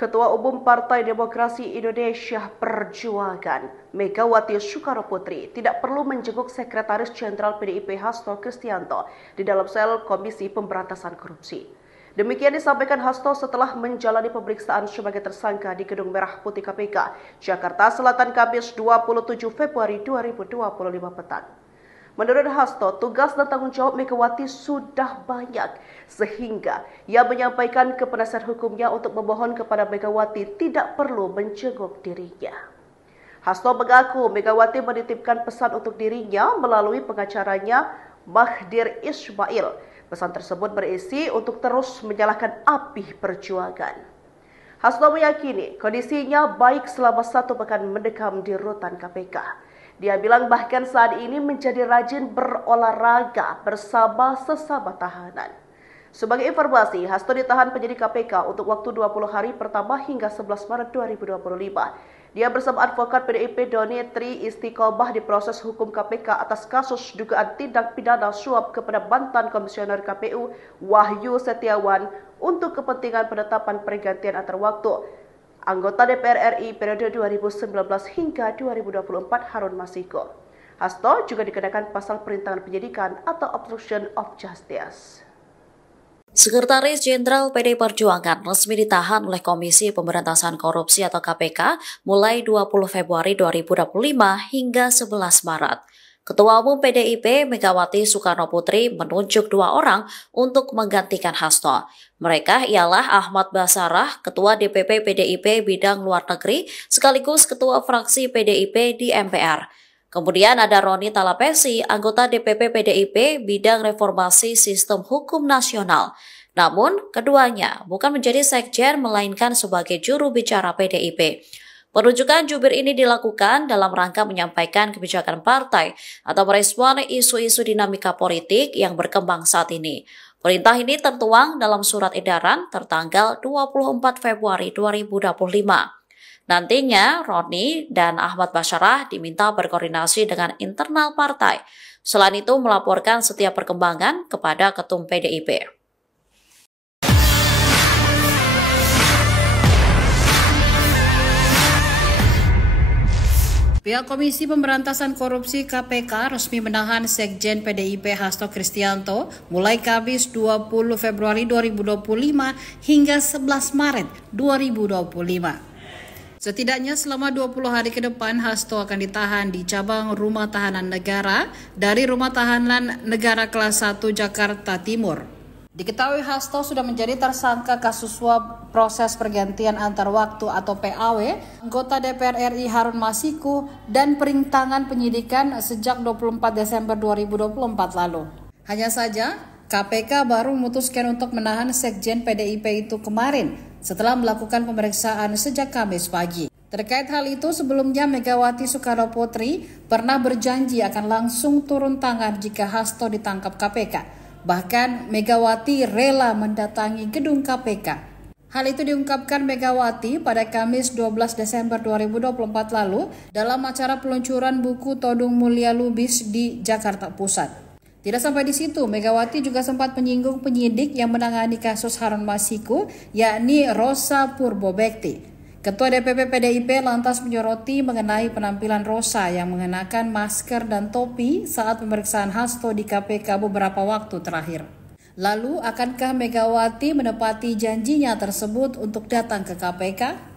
Ketua Umum Partai Demokrasi Indonesia Perjuangan, Megawati Soekarnoputri, tidak perlu menjenguk Sekretaris Jenderal PDIP Hasto Kristianto di dalam sel Komisi Pemberantasan Korupsi. Demikian disampaikan Hasto setelah menjalani pemeriksaan sebagai tersangka di Gedung Merah Putih KPK, Jakarta Selatan, Kamis 27 Februari 2025 petang. Menurut Hasto, tugas dan tanggung jawab Megawati sudah banyak, sehingga ia menyampaikan ke penasihat hukumnya untuk memohon kepada Megawati tidak perlu menjenguk dirinya. Hasto mengaku Megawati menitipkan pesan untuk dirinya melalui pengacaranya Magdir Ismail. Pesan tersebut berisi untuk terus menyalakan api perjuangan. Hasto meyakini kondisinya baik selama 1 pekan mendekam di rutan KPK. Dia bilang bahkan saat ini menjadi rajin berolahraga bersama sesama tahanan. Sebagai informasi, Hasto ditahan penyidik KPK untuk waktu 20 hari pertama hingga 11 Maret 2025. Dia bersama advokat PDIP Doni Tri Istiqomah diproses hukum KPK atas kasus dugaan tindak pidana suap kepada mantan komisioner KPU Wahyu Setiawan untuk kepentingan penetapan pergantian antar waktu anggota DPR RI periode 2019 hingga 2024 Harun Masiku. Hasto juga dikenakan pasal perintangan penyidikan atau obstruction of justice. Sekretaris Jenderal PDI Perjuangan resmi ditahan oleh Komisi Pemberantasan Korupsi atau KPK mulai 20 Februari 2025 hingga 11 Maret. Ketua Umum PDIP Megawati Soekarnoputri menunjuk 2 orang untuk menggantikan Hasto. Mereka ialah Ahmad Basarah, Ketua DPP PDIP Bidang Luar Negeri, sekaligus Ketua Fraksi PDIP di MPR. Kemudian ada Roni Talapesi, anggota DPP PDIP Bidang Reformasi Sistem Hukum Nasional. Namun, keduanya bukan menjadi sekjen melainkan sebagai juru bicara PDIP. Penunjukan jubir ini dilakukan dalam rangka menyampaikan kebijakan partai atau merespon isu-isu dinamika politik yang berkembang saat ini. Perintah ini tertuang dalam surat edaran tertanggal 24 Februari 2025. Nantinya, Roni dan Ahmad Basarah diminta berkoordinasi dengan internal partai. Selain itu, melaporkan setiap perkembangan kepada Ketum PDIP. Pihak Komisi Pemberantasan Korupsi KPK resmi menahan Sekjen PDIP Hasto Kristianto mulai Kamis 20 Februari 2025 hingga 11 Maret 2025. Setidaknya selama 20 hari ke depan Hasto akan ditahan di cabang Rumah Tahanan Negara dari Rumah Tahanan Negara Kelas 1 Jakarta Timur. Diketahui Hasto sudah menjadi tersangka kasus suap proses pergantian antar waktu atau PAW, anggota DPR RI Harun Masiku, dan perintangan penyidikan sejak 24 Desember 2024 lalu. Hanya saja, KPK baru memutuskan untuk menahan Sekjen PDIP itu kemarin setelah melakukan pemeriksaan sejak Kamis pagi. Terkait hal itu, sebelumnya Megawati Soekarnoputri pernah berjanji akan langsung turun tangan jika Hasto ditangkap KPK. Bahkan Megawati rela mendatangi gedung KPK. Hal itu diungkapkan Megawati pada Kamis 12 Desember 2024 lalu dalam acara peluncuran buku Todung Mulia Lubis di Jakarta Pusat. Tidak sampai di situ, Megawati juga sempat menyinggung penyidik yang menangani kasus Harun Masiku, yakni Rosa Purbobekti. Ketua DPP PDIP lantas menyoroti mengenai penampilan Rosa yang mengenakan masker dan topi saat pemeriksaan Hasto di KPK beberapa waktu terakhir. Lalu, akankah Megawati menepati janjinya tersebut untuk datang ke KPK?